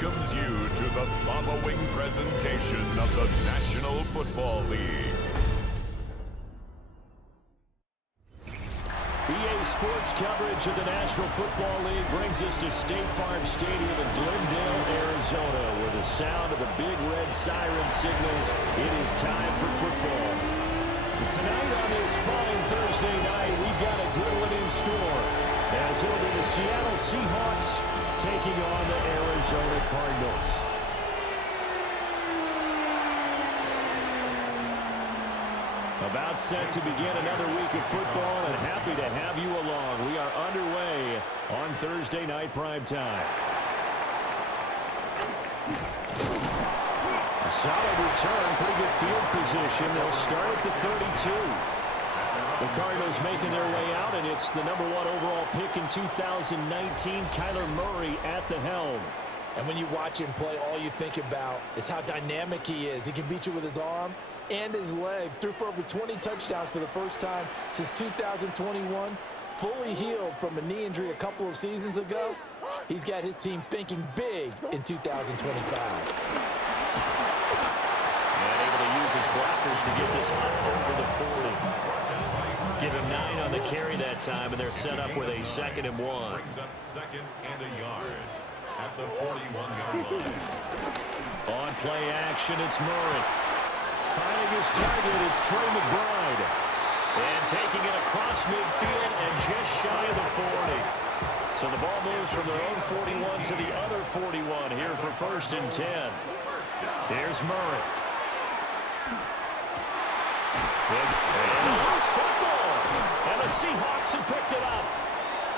welcomes you to the following presentation of the National Football League. EA Sports coverage of the National Football League brings us to State Farm Stadium in Glendale, Arizona, where the sound of the big red siren signals it is time for football. Tonight on this fine Thursday night, we've got a good one in store, as it'll be the Seattle Seahawks taking on the Arizona Cardinals. About set to begin another week of football, and happy to have you along. We are underway on Thursday night primetime. A solid return, pretty good field position. They'll start at the 32. The Cardinals making their way out, and it's the #1 overall pick in 2019, Kyler Murray at the helm. And when you watch him play, all you think about is how dynamic he is. He can beat you with his arm and his legs. Threw for over 20 touchdowns for the first time since 2021. Fully healed from a knee injury a couple of seasons ago. He's got his team thinking big in 2025. And able to use his blockers to get this up over the 40. Give him 9 on the carry that time, and they're set up with a 2nd and 1. Brings up 2nd and a yard at the 41-yard line. On play action, it's Murray. Finding his target, it's Trey McBride. And taking it across midfield and just shy of the 40. So the ball moves from their own 41 to the other 41 here for 1st and 10. Here's Murray. And a loose football. And the Seahawks have picked it up.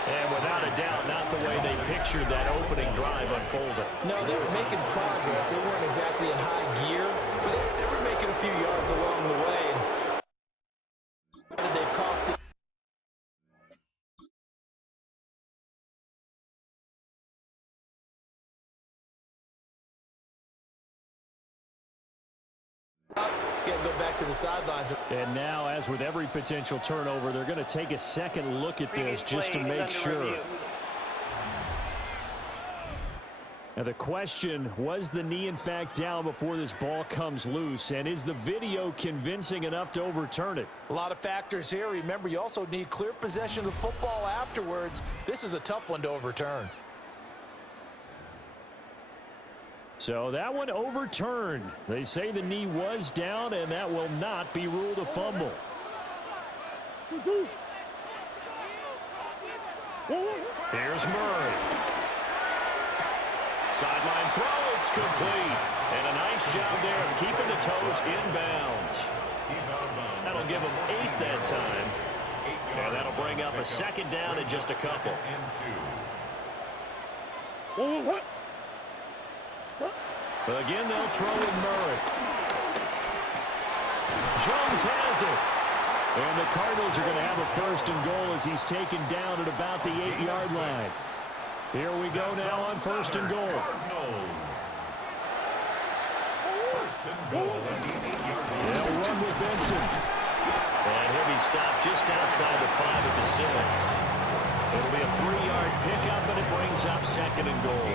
And without a doubt, not the way they pictured that opening drive unfolded. No, they were making progress. They weren't exactly in high gear, but they were making a few yards along the way. And they've caught the got to go back to the sidelines. And now, as with every potential turnover, they're going to take a second look at this just to make sure. Now the question, was the knee in fact down before this ball comes loose? And is the video convincing enough to overturn it? A lot of factors here. Remember, you also need clear possession of the football afterwards. This is a tough one to overturn. So that one overturned. They say the knee was down, and that will not be ruled a fumble. Here's Murray. Sideline throw, it's complete. And a nice job there of keeping the toes inbounds. That'll give him 8 that time. And that'll bring up a 2nd down in just a couple. But again, they'll throw in Murray. Jones has it. And the Cardinals are going to have a 1st and goal as he's taken down at about the 8-yard line. Here we go now on 1st and goal. First and goal at the 8-yard line. They'll run with Benson. And he'll be stopped just outside the 5 at the 6. It'll be a 3-yard pickup, and it brings up 2nd and goal.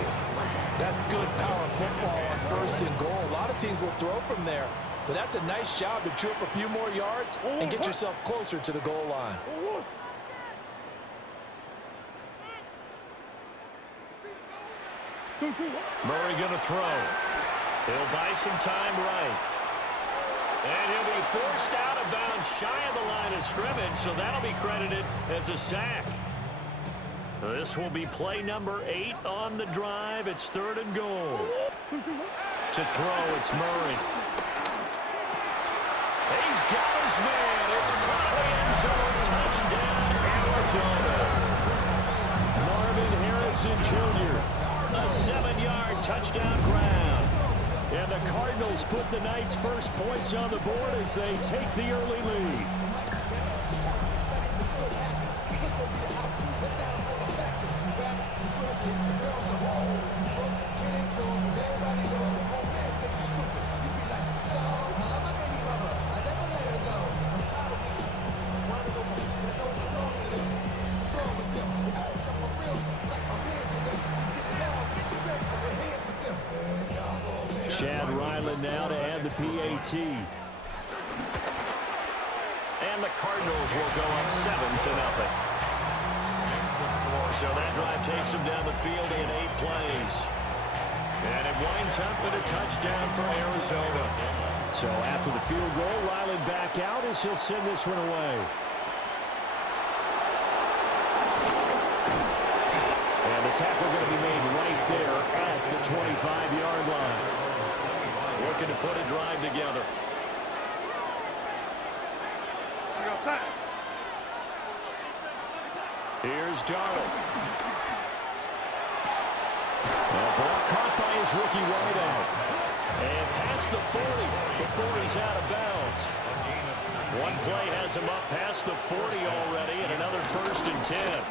That's good power football on 1st and goal. A lot of teams will throw from there, but that's a nice job to chew up a few more yards and get yourself closer to the goal line. Murray going to throw. He'll buy some time right. And he'll be forced out of bounds shy of the line of scrimmage, so that'll be credited as a sack. This will be play number 8 on the drive. It's 3rd and goal. To throw, it's Murray. He's got his man. It's caught in the end zone. Touchdown, Arizona. Marvin Harrison Jr. A 7-yard touchdown grab. And the Cardinals put the night's first points on the board as they take the early lead. Shad Ryland now to add the PAT. And the Cardinals will go up 7-0. So that drive takes them down the field in 8 plays. And it winds up with a touchdown for Arizona. So after the field goal, Ryland back out as he'll send this one away. And the tackle going to be made right there at the 25-yard line. Looking to put a drive together. Here's Darnold. Now ball caught by his rookie wideout. And past the 40 before he's out of bounds. One play has him up past the 40 already, and another 1st and 10.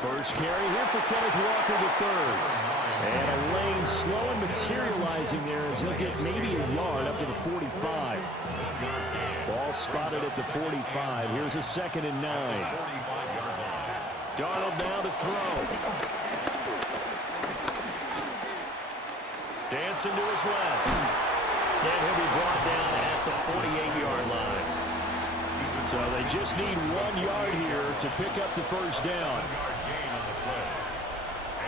First carry here for Kenneth Walker III. And a lane slow and materializing there as he'll get maybe a yard up to the 45. Ball spotted at the 45. Here's a 2nd and 9. Darnold now to throw. Dancing to his left. And he'll be brought down at the 48-yard line. So they just need 1 yard here to pick up the first down.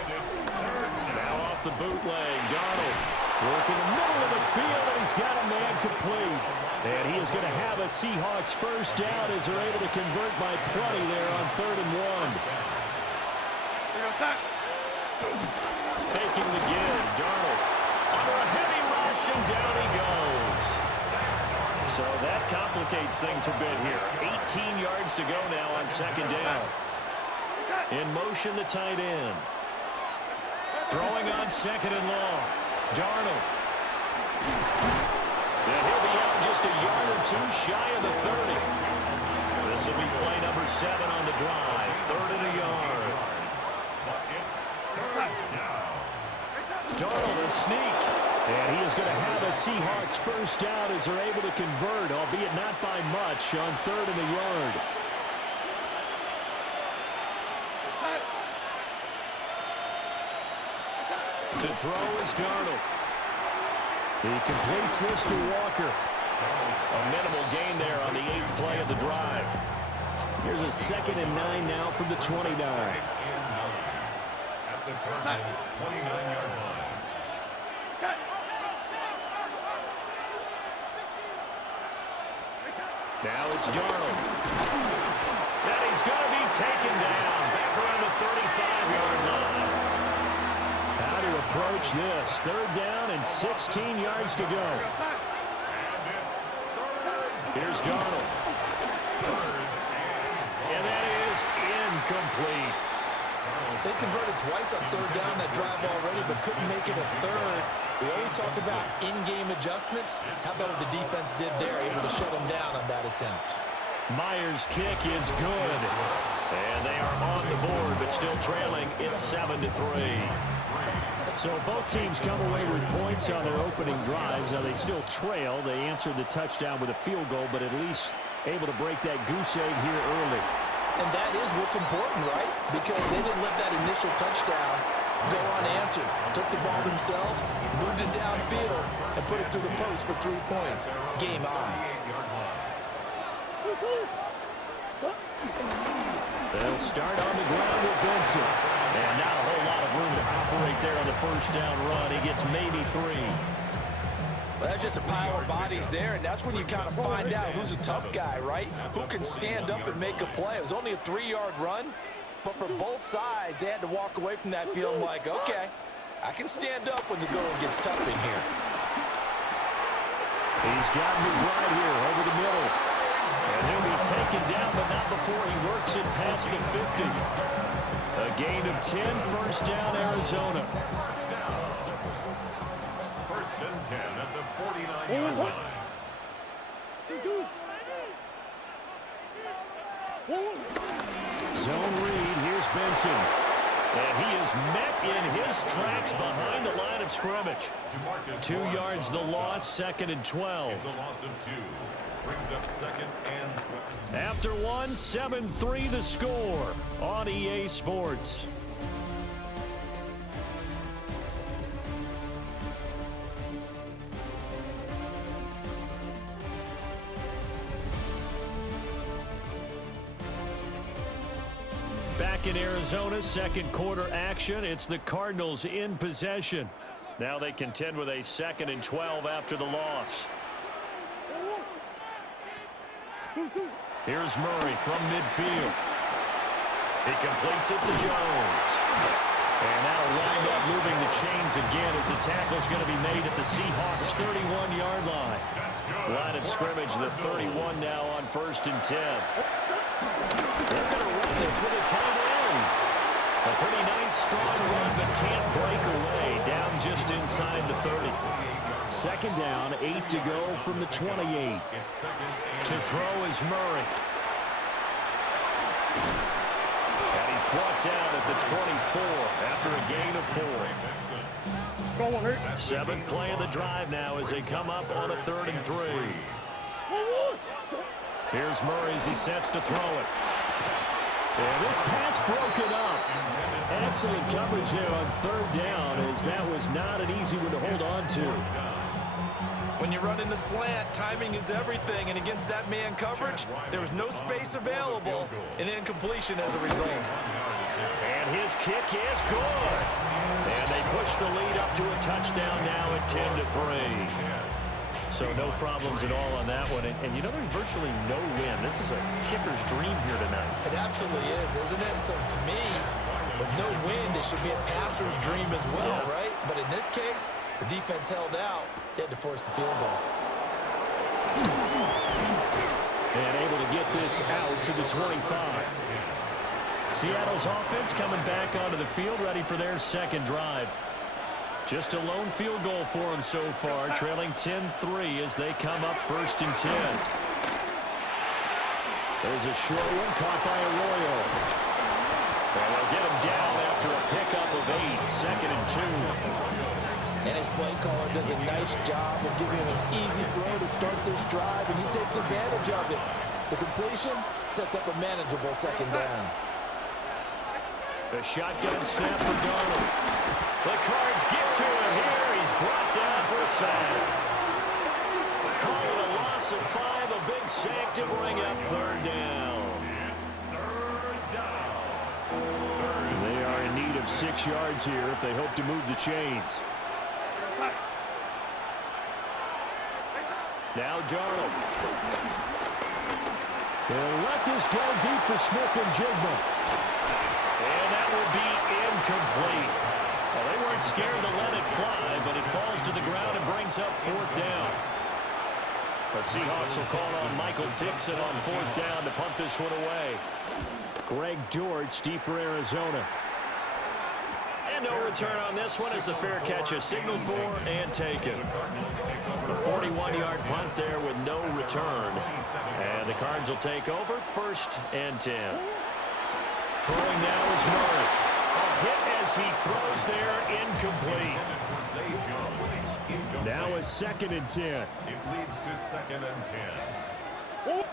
Now off the bootleg, Darnold working the middle of the field, and he's got a man complete. And he is going to have a Seahawks first down as they're able to convert by plenty there on 3rd and 1. Faking the give, Darnold under a heavy rush, and down he goes. So that complicates things a bit here. 18 yards to go now on 2nd down. In motion, the tight end. Throwing on 2nd and long. Darnold. And he'll be out just a yard or 2 shy of the 30. This will be play number 7 on the drive. 3rd and a yard. Darnold a sneak. And he is going to have a Seahawks first down as they're able to convert, albeit not by much, on 3rd and a yard. To throw is Darnold. He completes this to Walker. A minimal gain there on the 8th play of the drive. Here's a 2nd and 9 now from the 29. At the Cardinals' 29-yard line. Now it's Darnold. And he's going to be taken down back around the 35-yard line. How to approach this? 3rd down and 16 yards to go. Here's Darnold. And that is incomplete. They converted twice on 3rd down that drive already, but couldn't make it a 3rd. We always talk about in-game adjustments. How about what the defense did there, able to shut them down on that attempt? Myers' kick is good. And they are on the board, but still trailing. It's 7-3. So both teams come away with points on their opening drives. Now they still trail. They answered the touchdown with a field goal, but at least able to break that goose egg here early. And that is what's important, right? Because they didn't let that initial touchdown go unanswered. Took the ball themselves, moved it downfield, and put it through the post for 3 points. Game on. They'll start on the ground with Benson. And not a whole lot of room to operate there on the first down run. He gets maybe 3. Well, that's just a pile of bodies there, and that's when you kind of find out who's a tough guy, right? Who can stand up and make a play. It was only a 3-yard run, but for both sides, they had to walk away from that feeling like, okay, I can stand up when the going gets tough in here. He's got McBride here over the middle. And he'll be taken down, but not before he works it past the 50. A gain of 10, first down, Arizona. First and 10 at the 49-yard line. Zone read, here's Benson. And he is met in his tracks behind the line of scrimmage. 2 yards the loss, 2nd and 12. It's a loss of 2. Brings up 2nd and 12. After 1, 7-3 the score on EA Sports. back in Arizona, second quarter action. It's the Cardinals in possession. Now they contend with a 2nd and 12 after the loss. Here's Murray from midfield. He completes it to Jones. And that'll wind up moving the chains again as the tackle's going to be made at the Seahawks' 31-yard line. Line of scrimmage, the 31 now on 1st and 10. They're going to run this with a tight end. A pretty nice, strong run, but can't break away. Down just inside the 30. 2nd down, 8 to go from the 28. To throw is Murray. And he's brought down at the 24 after a gain of 4. 7th play of the drive now as they come up on a 3rd and 3. Here's Murray as he sets to throw it. And this pass broken up. Excellent coverage there on 3rd down, as that was not an easy one to hold on to. When you run in the slant, timing is everything, and against that man coverage, there was no space available, and incompletion as a result. And his kick is good. And they push the lead up to a touchdown now at 10-3. So no problems at all on that one. And you know, there's virtually no win. This is a kicker's dream here tonight. It absolutely is, isn't it? So to me, with no wind, it should be a passer's dream as well, right? But in this case, the defense held out. They had to force the field goal. And able to get this out to the 25. Seattle's offense coming back onto the field, ready for their 2nd drive. Just a lone field goal for them so far, trailing 10-3 as they come up 1st and 10. There's a short one caught by Arroyo. And they'll get him down after a pickup of 8, 2nd and 2. And his play caller does a nice job of giving him an easy throw to start this drive, and he takes advantage of it. The completion sets up a manageable 2nd down. The shotgun snap for Darnold. The Cards get to him here. He's brought down for a sack. Call it a loss of 5, a big sack to bring up 3rd down. They are in need of 6 yards here if they hope to move the chains. Now Darnold. They'll let this go deep for Smith and Jigma. And that will be incomplete. Well, they weren't scared to let it fly, but it falls to the ground and brings up 4th down. The Seahawks will call on Michael Dixon on 4th down to punt this one away. Greg George deep for Arizona. And no return on this one as the fair catch is signaled for and taken. A 41-yard punt there with no return. And the Cards will take over 1st and 10. Throwing now is Murray. A hit as he throws there, incomplete. Now a 2nd and 10. It leads to 2nd and 10.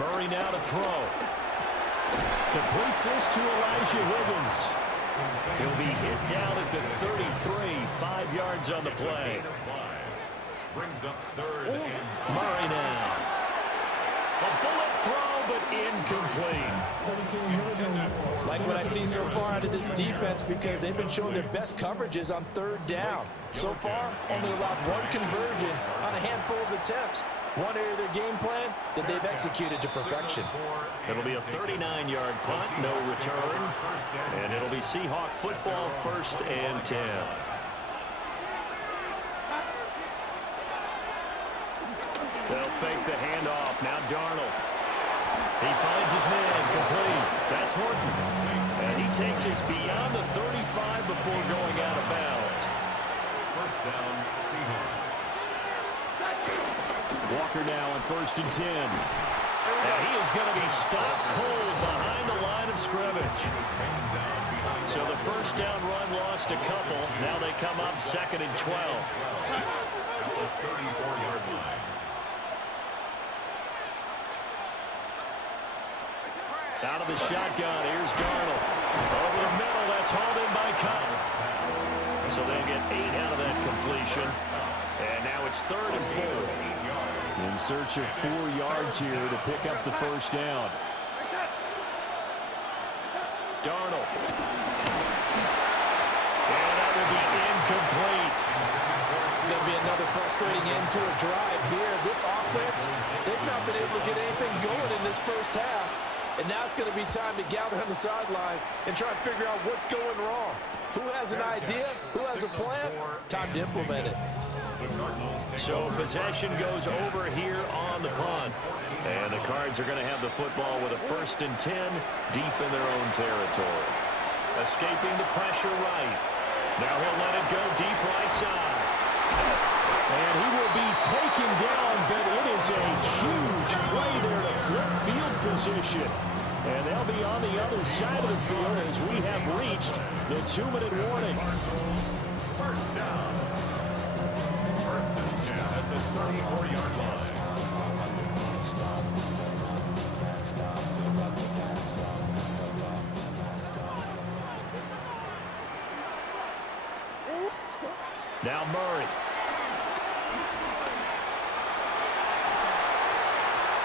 Murray now to throw. Completes this to Elijah Higgins. He'll be hit down at the 33, 5 yards on the play. Brings up 3rd and Murray now. A bullet throw, but incomplete. Like what I see so far out of this defense, because they've been showing their best coverages on 3rd down. So far, only allowed 1 conversion on a handful of attempts. One area of their game plan that they've executed to perfection. It'll be a 39-yard punt, no return. And it'll be Seahawk football 1st and 10. They'll fake the handoff. Now Darnold. He finds his man complete. That's Horton. And he takes us beyond the 35 before going out of bounds. 1st down, Seahawks. Walker now on 1st and 10. And he is going to be stopped cold behind the line of scrimmage. So the 1st down run lost a couple. Now they come up 2nd and 12. At the 34-yard line. Out of the shotgun, here's Darnold. Over the middle, that's hauled in by Cup. So they'll get 8 out of that completion. And now it's 3rd and 4. In search of 4 yards here to pick up the 1st down. Darnold. And that will be incomplete. It's going to be another frustrating end to a drive here. This offense, they've not been able to get anything going in this first half. And now it's going to be time to gather on the sidelines and try and figure out what's going wrong. Who has an idea? Who has a plan? Time to implement it. So possession goes over here on the punt. And the Cards are going to have the football with a 1st and 10 deep in their own territory. Escaping the pressure right. Now he'll let it go deep right side. And he will be taken down, but it is a huge play there to flip field position. And they'll be on the other side of the field as we have reached the 2-minute warning. First down. 1st and 10 at the 34-yard line. Now Murray.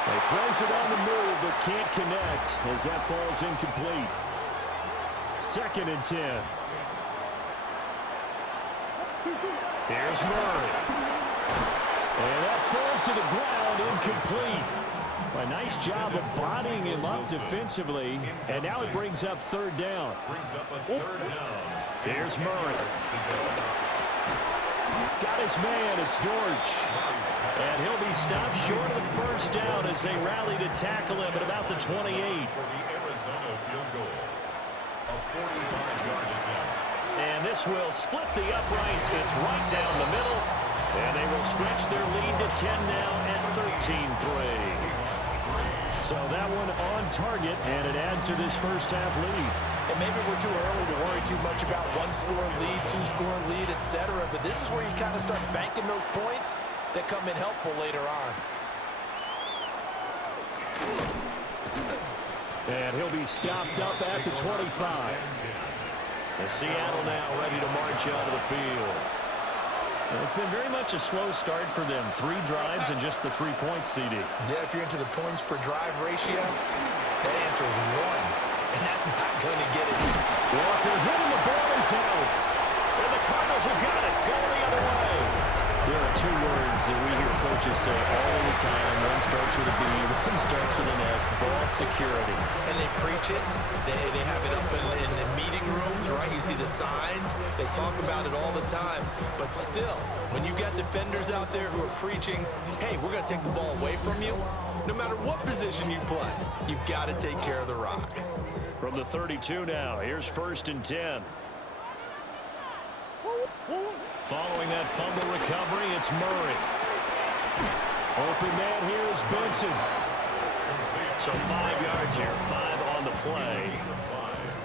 He throws it on the move, but can't connect as that falls incomplete. 2nd and 10. Here's Murray. And that falls to the ground, incomplete. A nice job of bodying him up defensively, and now it brings up 3rd down. Brings up a 3rd down. Here's Murray. Got his man, it's Dortch. And he'll be stopped short of the 1st down as they rally to tackle him at about the 28. For the Arizona field goal. A 45-yard attempt. And this will split the uprights. It's right down the middle. And they will stretch their lead to 10 now at 13-3. So that one on target, and it adds to this first half lead. And maybe we're too early to worry too much about 1-score lead, 2-score lead, etc. But this is where you kind of start banking those points that come in helpful later on. And he'll be stopped up at the 25. And Seattle now ready to march out of the field. And it's been very much a slow start for them. 3 drives and just the 3 points, CD. Yeah, if you're into the points per drive ratio, that answer is 1. And that's not going to get it. Walker hitting the ball is out. And the Cardinals have got it. Going the other way. There are 2 words that we hear coaches say all the time. One starts with a B, one starts with an S. Ball security. And they preach it. They have it up in the meeting rooms, right? You see the signs. They talk about it all the time. But still, when you got defenders out there who are preaching, hey, we're going to take the ball away from you, no matter what position you play, you've got to take care of the rock. From the 32 now, here's 1st and 10. Following that fumble recovery, it's Murray. Open man here is Benson. So 5 yards here, 5 on the play.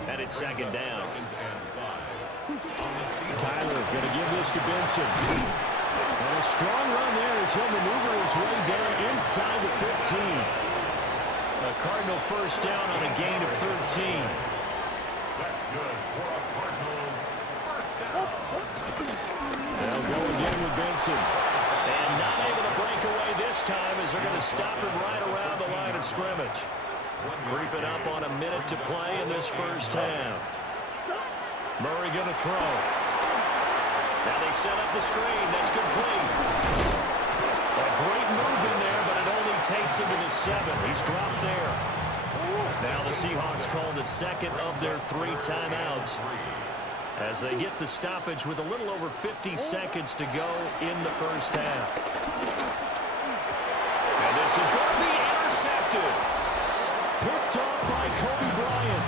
And it's 2nd down. Kyler going to give this to Benson. And a strong run there as he'll maneuver his way down inside the 15. A Cardinal 1st down on a gain of 13. That's good for a Cardinals 1st down. They'll go again with Benson. And not able to break away this time as they're going to stop him right around the line of scrimmage. Creeping up on a minute to play in this first half. Murray going to throw. Now they set up the screen. That's complete. A great move in there, but it only takes him to the 7. He's dropped there. Now the Seahawks call the 2nd of their 3 timeouts as they get the stoppage with a little over 50 seconds to go in the first half. And this is going to be intercepted. Picked off by Kobe Bryant.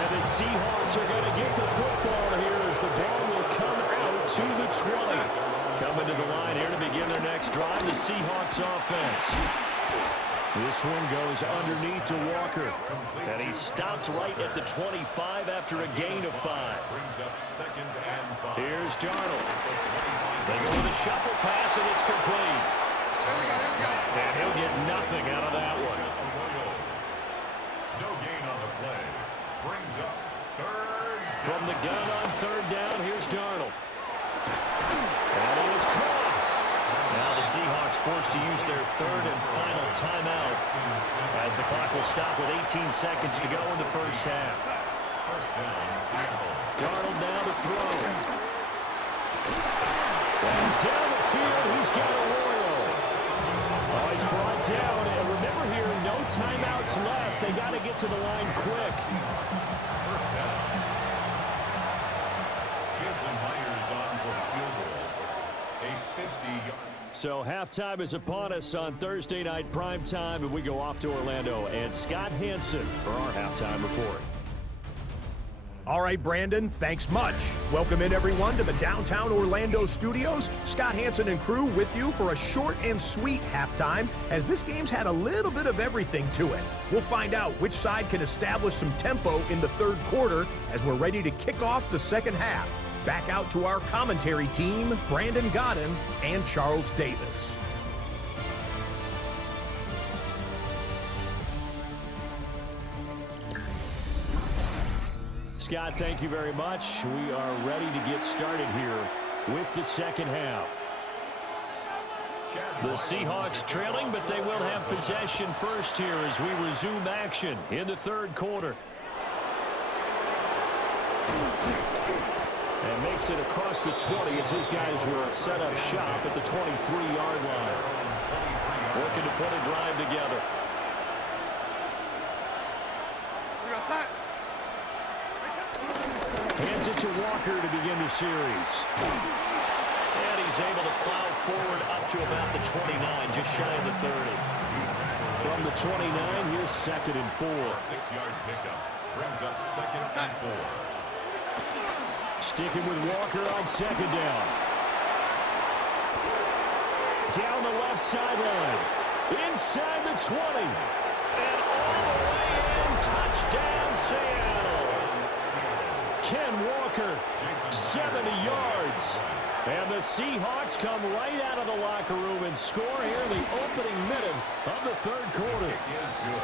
And the Seahawks are going to get the football here as the ball will come out to the 20. Coming to the line here to begin their next drive, the Seahawks offense. This one goes underneath to Walker. And he's stopped right at the 25 after a gain of 5. Brings up 2nd and 5. Here's Darnold. They go with a shuffle pass, and it's complete. And he'll get nothing out of that one. No gain on the play. Brings up 3rd. From the gun on 3rd down, here's Darnold. And he is caught. Now the Seahawks forced to use their 3rd and final timeout as the clock will stop with 18 seconds to go in the first half. First down, Seattle. Darnold now to throw. That's down the field. He's got Arroyo. Oh, he's brought down. And remember here, no timeouts left. They got to get to the line quick. First down. Jason Myers on for the field goal. A 50-yard. So halftime is upon us on Thursday night primetime, and we go off to Orlando. And Scott Hansen for our halftime report. All right, Brandon, thanks much. Welcome in, everyone, to the downtown Orlando studios. Scott Hansen and crew with you for a short and sweet halftime, as this game's had a little bit of everything to it. We'll find out which side can establish some tempo in the third quarter as we're ready to kick off the second half. Back out to our commentary team, Brandon Godden and Charles Davis. Scott, thank you very much. We are ready to get started here with the second half. The Seahawks trailing, but they will have possession first here as we resume action in the third quarter. And makes it across the 20 as his guys will set up shop at the 23-yard line. Working to put a drive together. Hands it to Walker to begin the series. And he's able to plow forward up to about the 29, just shy of the 30. From the 29, here's 2nd and 4. 6-yard pickup brings up 2nd and 4. Sticking with Walker on 2nd down. Down the left sideline. Inside the 20. And all the way in. Touchdown, Seattle. Ken Walker, 70 yards. And the Seahawks come right out of the locker room and score here in the opening minute of the third quarter. Is good.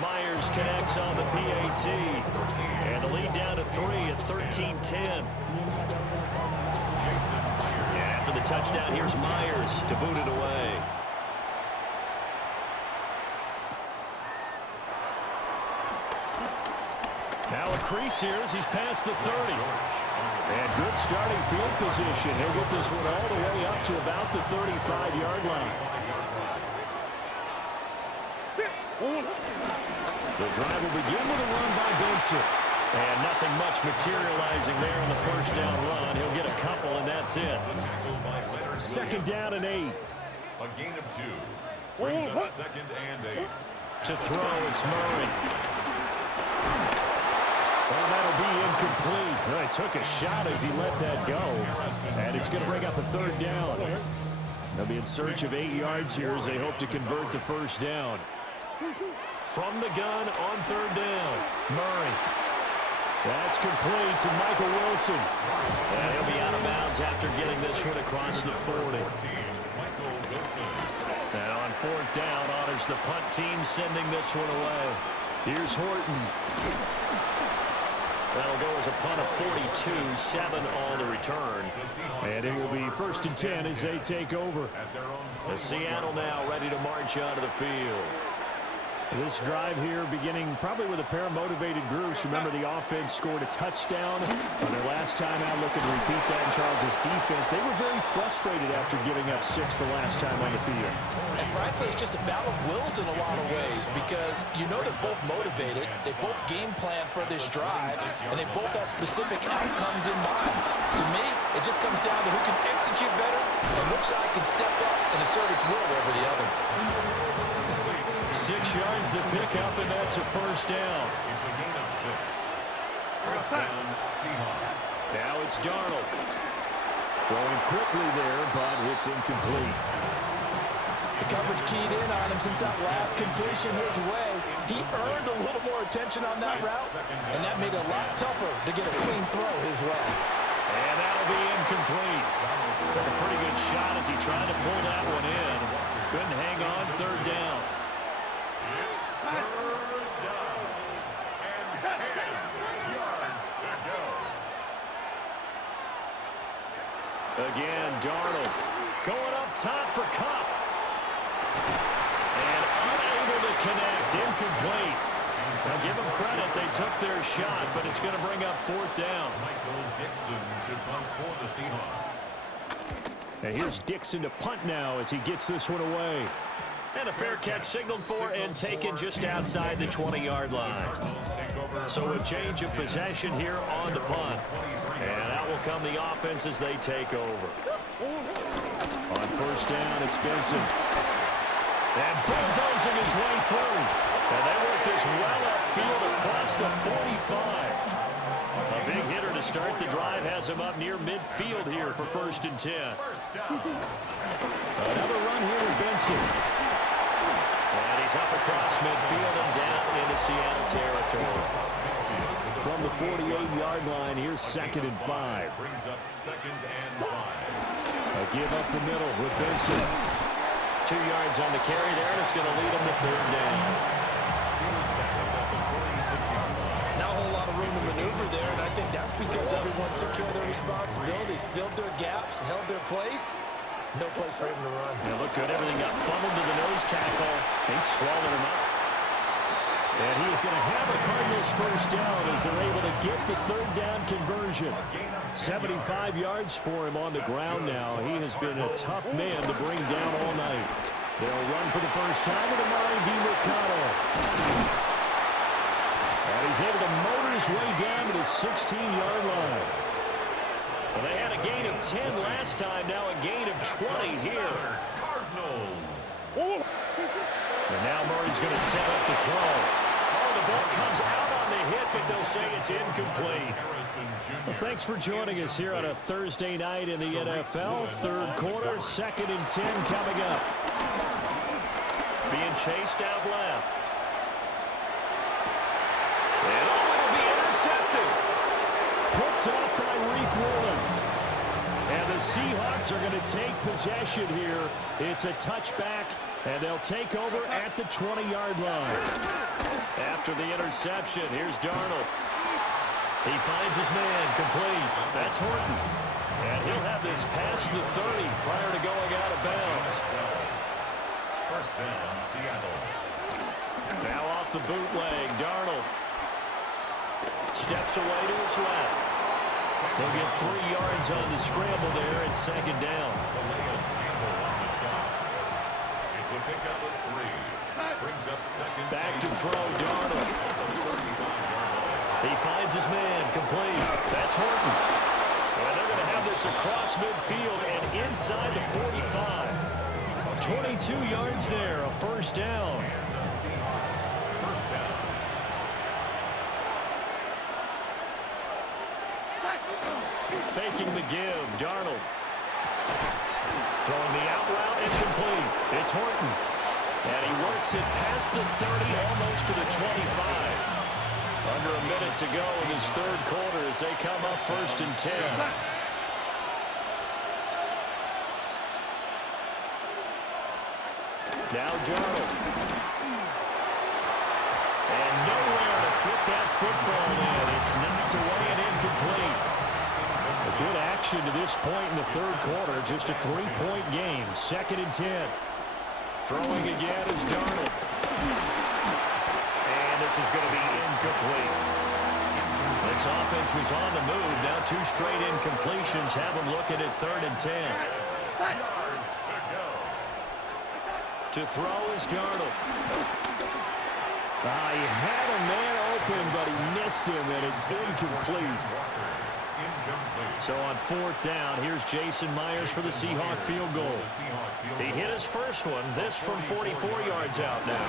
Myers connects on the PAT. And the lead down to 3 at 13-10. After the touchdown, here's Myers to boot it away. Now a crease here as he's past the 30. And good starting field position. He'll get this one all the way up to about the 35-yard line. The drive will begin with a run by Benson. And nothing much materializing there on the first down run. He'll get a couple, and that's it. 2nd down and 8. A gain of 2. Brings up 2nd and 8. To throw, it's Murray. Well, that'll be incomplete. Well, he took a shot as he let that go. And it's going to bring up a 3rd down. They'll be in search of 8 yards here as they hope to convert the first down. From the gun on 3rd down, Murray. That's complete to Michael Wilson. And he'll be out of bounds after getting this one across the 40. Now on 4th down, honors the punt team sending this one away. Here's Horton. That'll go as a punt of 42, 7 on the return. And it will be 1st and 10 as they take over. The Seattle now ready to march out of the field. This drive here beginning probably with a pair of motivated groups. Remember, the offense scored a touchdown on their last time out. Looking to repeat that in Charles' defense. They were very frustrated after giving up 6 the last time on the field. And frankly, it's just a battle of wills in a lot of ways because you know they're both motivated. They both game plan for this drive, and they both have specific outcomes in mind. To me, it just comes down to who can execute better and which side can step up and assert its will over the other. 6 yards to pick up, and that's a first down. It's a gain of 6. First down, Seahawks. Now it's Darnold. Throwing quickly there, but it's incomplete. The coverage keyed in on him since that last completion his way. He earned a little more attention on that route, and that made it a lot tougher to get a clean throw his way. And that'll be incomplete. Took a pretty good shot as he tried to pull that one in. Couldn't hang on, 3rd down. Again, Darnold going up top for Cup. And unable to connect, incomplete. Now give them credit. They took their shot, but it's going to bring up 4th down. Michael Dixon to punt for the Seahawks. And here's Dixon to punt now as he gets this one away. And a fair catch signaled for and taken just outside the 20-yard line. So a change of possession here on the punt. And out will come the offense as they take over. On 1st down, it's Benson. And bulldozing his way through. And they work this well upfield across the 45. A big hitter to start the drive has him up near midfield here for 1st and 10. Another run here with Benson. And he's up across midfield and down into Seattle territory. From the 48-yard line, here's 2nd and 5. Brings up 2nd and 5. A give up the middle with Benson. 2 yards on the carry there, and it's going to lead him to 3rd down. Not a whole lot of room to maneuver there, and I think that's because everyone took care of their responsibilities, filled their gaps, held their place. No place for him to run. Yeah, look good. Everything got funneled to the nose tackle. He's swallowing him up. And he's going to have the Cardinals 1st down as they're able to get the 3rd down conversion. 75 yards for him on the ground now. He has been a tough man to bring down all night. They'll run for the first time with Amari DiMercato. And he's able to motor his way down to the 16-yard line. Well, they had a gain of 10 last time, now a gain of 20 here. Cardinals. And now Murray's going to set up the throw. Oh, the ball comes out on the hit, but they'll say it's incomplete. Well, thanks for joining us here on a Thursday night in the NFL. 3rd quarter, 2nd and 10 coming up. Being chased out left. And oh, it'll be intercepted. Picked up by Reek Woolen. And the Seahawks are going to take possession here. It's a touchback, and they'll take over at the 20-yard line. After the interception, here's Darnold. He finds his man complete. That's Horton. And he'll have this past the 30 prior to going out of bounds. 1st down, Seattle. Now off the bootleg, Darnold. Steps away to his left. They'll get 3 yards on the scramble there at 2nd down. Campbell on the stop. It's a pickup of 3. Brings up 2nd. Back to throw, Darnold. He finds his man complete. That's Horton. And they're going to have this across midfield and inside the 45. 22 yards there, a 1st down. Seahawks, 1st down. Faking the give, Darnold. Throwing the out route incomplete. It's Horton. And he works it past the 30, almost to the 25. Under a minute to go in this 3rd quarter as they come up 1st and 10. Now Darnold. And nowhere to fit that football in. It's knocked away and incomplete. A good action to this point in the 3rd quarter. Just a 3-point game. 2nd and 10. Throwing again is Darnold. And this is going to be incomplete. This offense was on the move. Now 2 straight incompletions have them looking at 3rd and 10. Yards to go. To throw is Darnold. He had a man open, but he missed him, and it's incomplete. So on 4th down, here's Jason Myers for the Seahawk field goal. He hit his first one, this from 44 yards out now.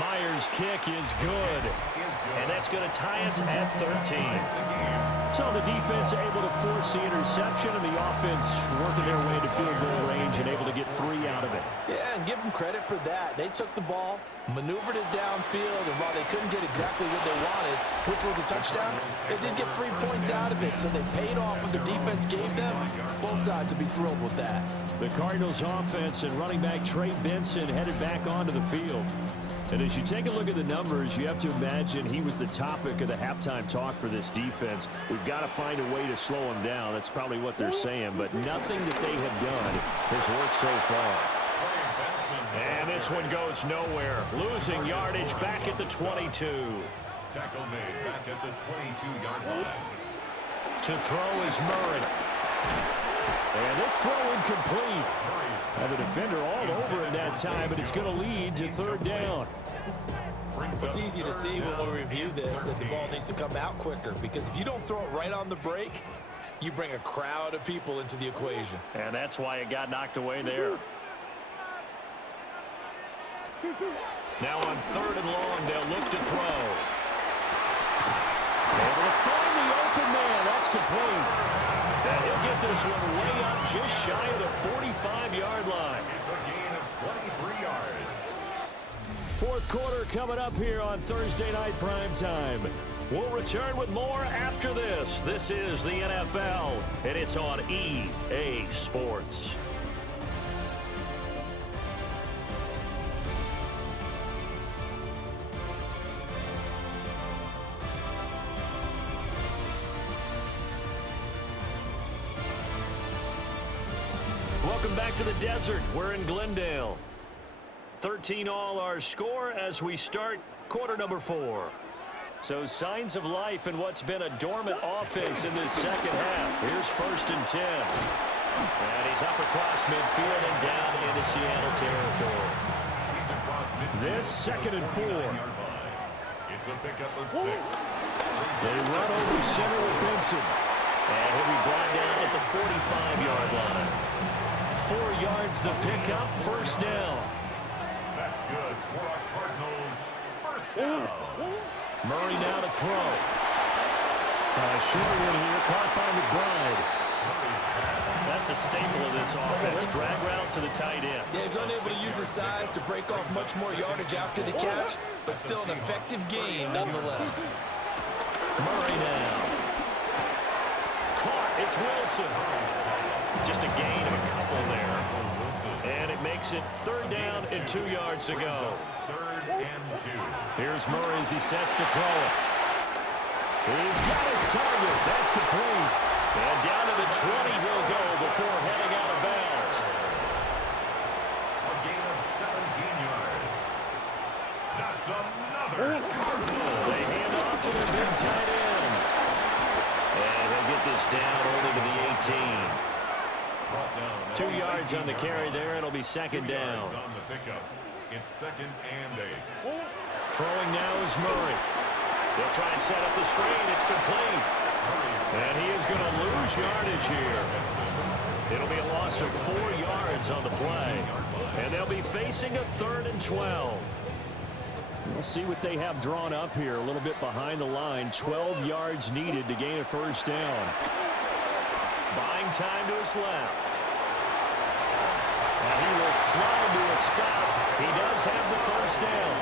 Myers' kick is good, and that's going to tie us at 13. So the defense able to force the interception, and the offense working their way to field goal range and able to get 3 out of it. Yeah, and give them credit for that. They took the ball, maneuvered it downfield, and while they couldn't get exactly what they wanted, which was a touchdown, they did get 3 points out of it, so they paid off what the defense gave them. Both sides will be thrilled with that. The Cardinals offense and running back Trey Benson headed back onto the field. And as you take a look at the numbers, you have to imagine he was the topic of the halftime talk for this defense. We've got to find a way to slow him down. That's probably what they're saying, but nothing that they have done has worked so far. And this one goes nowhere. Losing yardage back at the 22. Tackle made back at the 22-yard line. To throw is Murray. And this throw incomplete. Now the defender all over him that time, but it's going to lead to third down. It's easy to see when we review this that the ball needs to come out quicker, because if you don't throw it right on the break, you bring a crowd of people into the equation. And that's why it got knocked away there. Now on third and long, they'll look to throw. Able to find the open man. That's complete. And he'll get this one way up just shy of the 45-yard line. It's a gain of 23 yards. Fourth quarter coming up here on Thursday Night Primetime. We'll return with more after this. This is the NFL, and it's on EA Sports. Welcome back to the desert. We're in Glendale. 13 all our score as we start quarter number 4. So signs of life in what's been a dormant offense in this second half. Here's first and 10. And he's up across midfield and down into Seattle territory. This second and 4. It's a pickup of 6. They run over center with Benson. And he'll be brought down at the 45-yard line. 4 yards the pickup, first down. That's good for our Cardinals. First down. Murray now to throw. Short one here, caught by McBride. That's a staple of this offense. Drag route to the tight end. Yeah, he's unable to use his size to break off much more yardage after the catch, but still an effective gain nonetheless. Murray now. Caught. It's Wilson. Just a gain of a couple there. And it makes it third down and 2 yards to go. Third and 2. Here's Murray as he sets to throw it. He's got his target. That's complete. And down to the 20 he'll go before heading out of bounds. A gain of 17 yards. That's another Cardinal. They hand off to their big tight end. And he'll get this down only to the 18. 2 yards on the carry there. It'll be second down. On the pickup. It's second and 8. Throwing now is Murray. They'll try and set up the screen. It's complete. And he is going to lose yardage here. It'll be a loss of 4 yards on the play. And they'll be facing a third and 12. We'll see what they have drawn up here. A little bit behind the line. 12 yards needed to gain a first down. Buying time to his left. And he will slide to a stop. He does have the first down.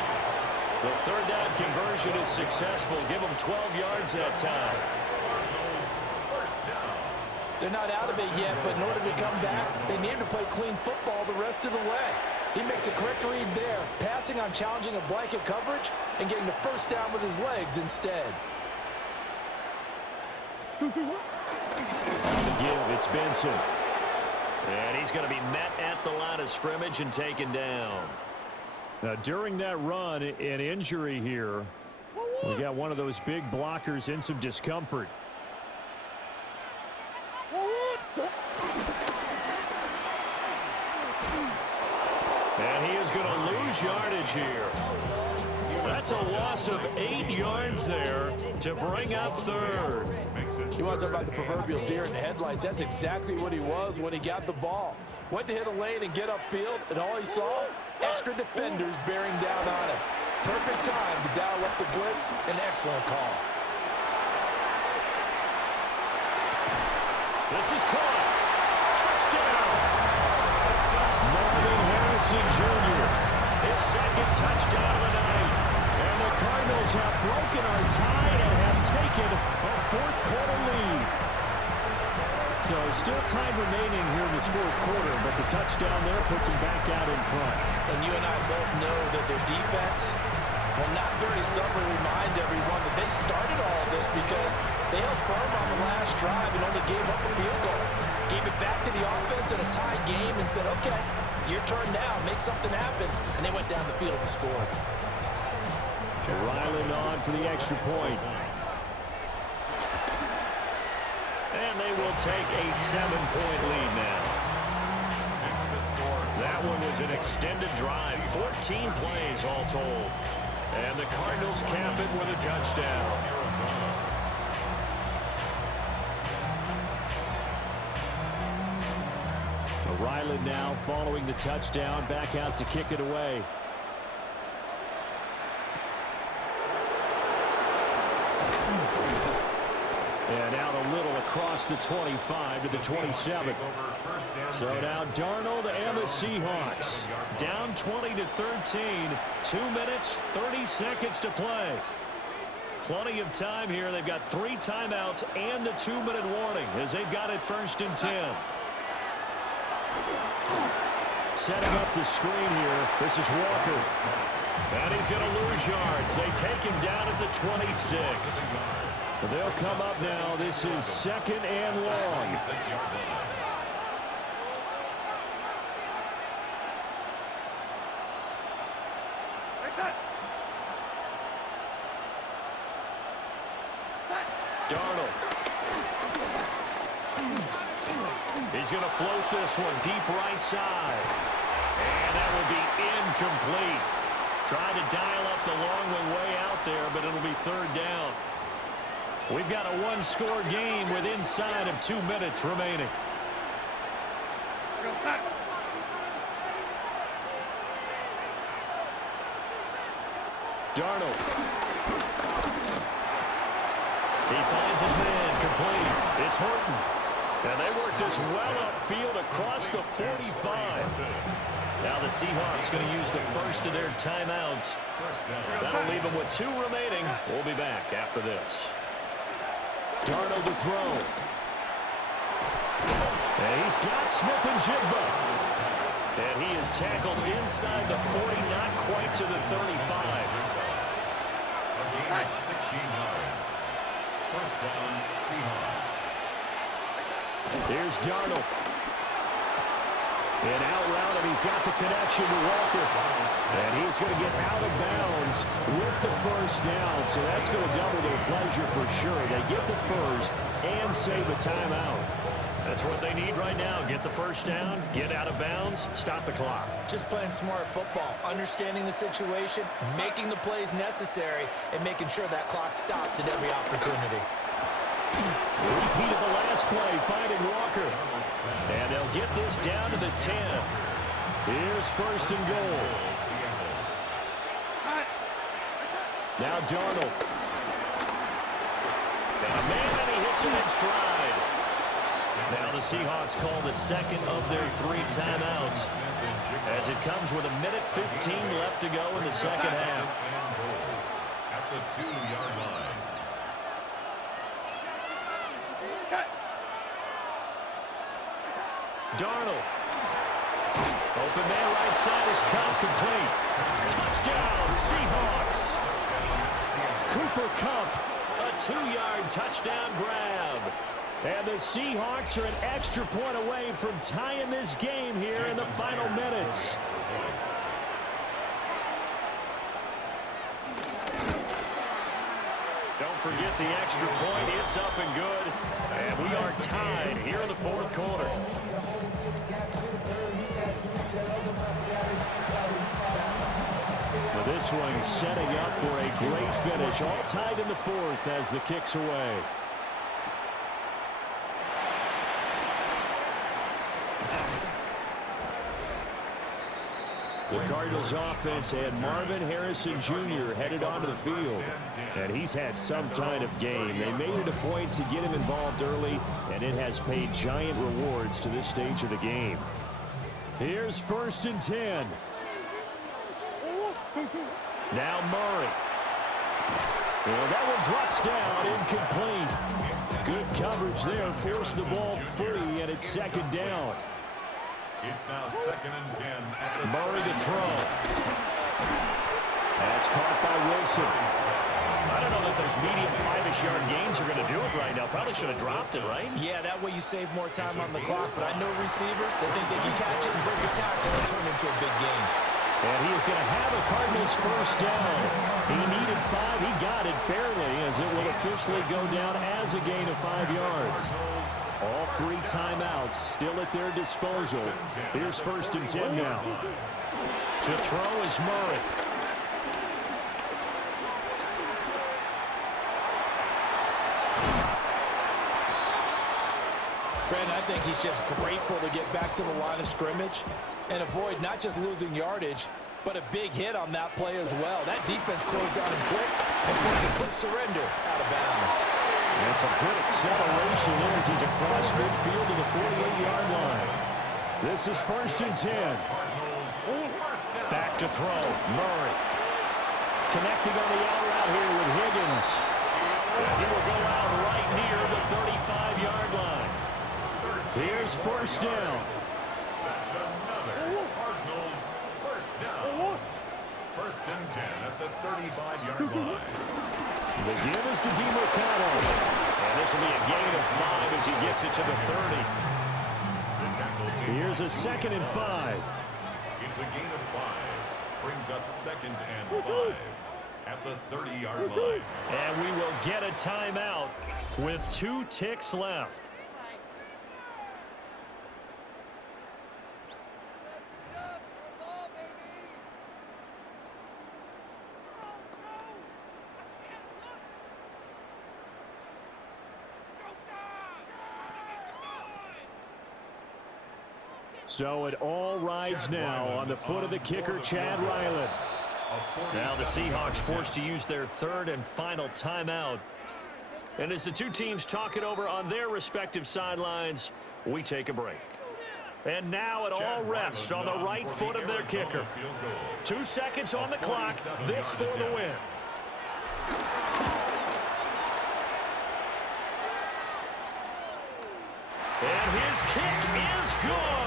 The third down conversion is successful. Give him 12 yards that time. They're not out of it yet, but in order to come back, they need to play clean football the rest of the way. He makes a correct read there, passing on challenging a blanket coverage and getting the first down with his legs instead. On the give, it's Benson. And he's going to be met at the line of scrimmage and taken down. Now, during that run, an injury here. We got one of those big blockers in some discomfort. And he is going to lose yardage here. That's a loss of 8 yards there to bring up third. You want to talk about the proverbial deer in the headlights? That's exactly what he was when he got the ball. Went to hit a lane and get upfield, and all he saw, extra defenders bearing down on him. Perfect time to dial up the blitz. An excellent call. This is caught. Touchdown. Marvin Harrison Jr. His second touchdown of the night. And the Cardinals have broken our tie and have taken a fourth quarter lead. So still time remaining here in this fourth quarter, but the touchdown there puts them back out in front. And you and I both know that their defense will not very subtly remind everyone that they started all of this because they held firm on the last drive and only gave up a field goal. Gave it back to the offense in a tie game and said, okay, your turn now. Make something happen. And they went down the field and scored. Ryland on for the extra point. And they will take a 7-point lead now. That one was an extended drive. 14 plays all told. And the Cardinals cap it with a touchdown. Ryland now following the touchdown, back out to kick it away. And out a little across the 25 to the 27. So now Darnold and the Seahawks down 20-13. 2 minutes, 30 seconds to play. Plenty of time here. They've got 3 timeouts and the 2-minute warning as they've got it 1st and 10. Setting up the screen here. This is Walker. And he's going to lose yards. They take him down at the 26. They'll come up now. This is 2nd and long. Darnold. He's going to float this one deep right side. And that will be incomplete. Trying to dial up the long way out there, but it'll be 3rd down. We've got a 1-score game with inside of 2 minutes remaining. Darnold. He finds his man complete. It's Horton. And they work this well upfield across the 45. Now the Seahawks going to use the first of their timeouts. That'll leave them with 2 remaining. We'll be back after this. Darnold to throw. And he's got Smith-Njigba. And he is tackled inside the 40, not quite to the 35. A gain of 16 yards. 1st down, Seahawks. Here's Darnold. And out route, and he's got the connection to Walker. And he's going to get out of bounds with the 1st down. So that's going to double their pleasure for sure. They get the first and save a timeout. That's what they need right now. Get the 1st down, get out of bounds, stop the clock. Just playing smart football, understanding the situation, making the plays necessary, and making sure that clock stops at every opportunity. Repeat of the last play, finding Walker. And they'll get this down to the 10. Here's 1st and goal. Now Darnold. And man, he hits him in stride. Now the Seahawks call the 2nd of their 3 timeouts as it comes with 1:15 left to go in the 2nd half. At the 2-yard line. Darnold. Open man right side is caught complete. Touchdown, Seahawks. Cooper Kupp, a 2-yard touchdown grab. And the Seahawks are an extra point away from tying this game here in the final minutes. Don't forget the extra point. It's up and good. And we are tied here in the 4th quarter. This one setting up for a great finish. All tied in the 4th as the kick's away. The Cardinals offense had Marvin Harrison Jr. headed onto the field. And he's had some kind of game. They made it a point to get him involved early, and it has paid giant rewards to this stage of the game. Here's 1st and 10. Now Murray. And that one drops down, incomplete. Good coverage there, forced the ball free, and it's 2nd down. It's now 2nd and 10 at the Murray to throw. That's caught by Wilson. I don't know that those medium 5-ish yard gains are going to do it right now. Probably should have dropped it, right? Yeah, that way you save more time on the clock. But I know receivers, they think they can catch it and break a tackle and turn into a big gain. And he is going to have a Cardinals first down. He needed 5. He got it barely, as it will officially go down as a gain of 5 yards. All 3 timeouts still at their disposal. Here's 1st and 10 now. To throw is Murray. Brandon, I think he's just grateful to get back to the line of scrimmage and avoid not just losing yardage, but a big hit on that play as well. That defense closed down him quick and forced a quick surrender out of bounds. That's a good acceleration there as he's across midfield to the 48-yard line. This is 1st and 10. Back to throw. Murray. Connecting on the out route here with Higgins. And he will go out right near the 35-yard line. Here's 1st down. That's another Cardinals first down. 1st and 10 at the 35-yard line. The give is to DeMarcado. And this will be a gain of 5 as he gets it to the 30. Here's a 2nd and 5. It's a gain of 5. Brings up 2nd and 5 at the 30-yard line. And we will get a timeout with 2 ticks left. So it all rides now on the foot of the kicker, Chad Ryland. Now the Seahawks forced to use their 3rd and final timeout. And as the 2 teams talk it over on their respective sidelines, we take a break. And now it all rests on the right foot of their kicker. 2 seconds on the clock, this for the win. And his kick is good.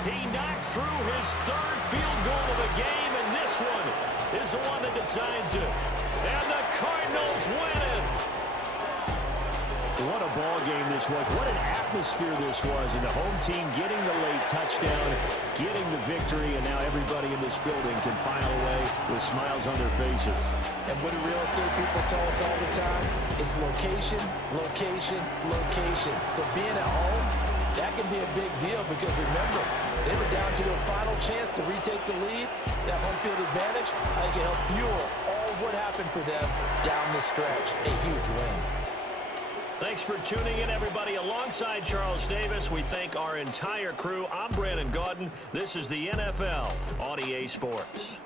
He knocks through his 3rd field goal of the game, and this one is the one that decides it. And the Cardinals win it. What a ball game this was. What an atmosphere this was. And the home team getting the late touchdown, getting the victory, and now everybody in this building can file away with smiles on their faces. And what do real estate people tell us all the time? It's location, location, location. So being at home, that can be a big deal because remember, they were down to their final chance to retake the lead. That home field advantage, I think it helped fuel all of what happened for them down the stretch. A huge win. Thanks for tuning in, everybody. Alongside Charles Davis, we thank our entire crew. I'm Brandon Gaudin. This is the NFL on EA Sports.